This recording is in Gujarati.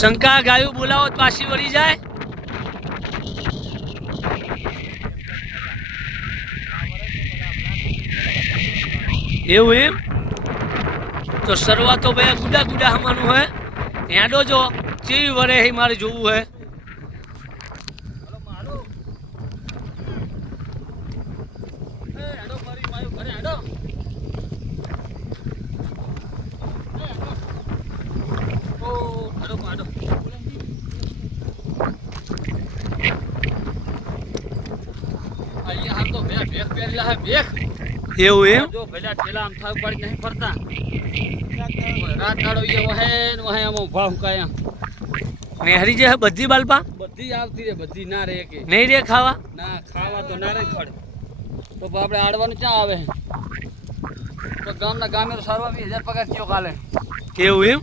શંકા ગાયું બોલાવો તો પાછી વળી જાય. એવું એમ તો શરૂઆતો ભાઈ ગુડા ગુડા હમાનું હે હેડો જો ચેવી વરે હે મારે જોવું હે. એવું એમ જો ભલા ઠેલા આમ થાવ પડી નહીં ફરતા રાત દાડો એ વહે ને વહે આમ ભાવ કાયા નેહરી જે હે બધી બાલપા બધી આવતી રે બધી ના રે કે નહીં રે ખાવા. ના ખાવા તો ના રે ખડ તો આપણે આડવાનું ક્યાં આવે તો ગામના ગામે તો સારવા 20,000 પગાર થયો કાલે. એવું એમ